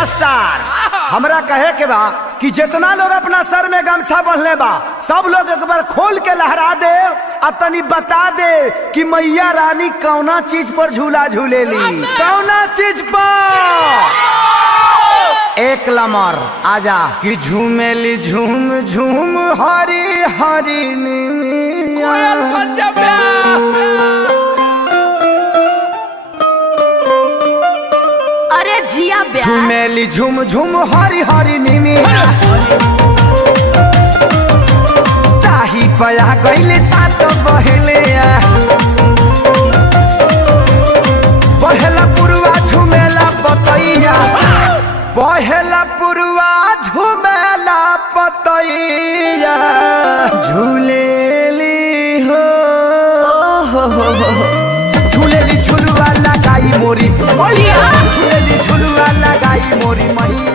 Master हमरा कहे के बा कि जितना लोग अपना सर में गमछा बंधले बा सब लोग एक बार खोल के लहरा दे और तनी बता दे कि मैया रानी कौना चीज पर झूला झूलेली, कौना चीज पर। एक लमर आजा कि झूमेली झूम झूम हरी हरी कोयल पंजाब व्यास। अरे जिया व्यास झूमेली झूम झूम हरी हरी नीनी ताही पया गईले सात बहले पहला पुरवा झूमेला पतैया, पहला पुरवा झूमेला पतैया झूलेली हो झूलेली झुलवा लगाई मोरी, झूलेली झुलवा लगाई मोरी मैया।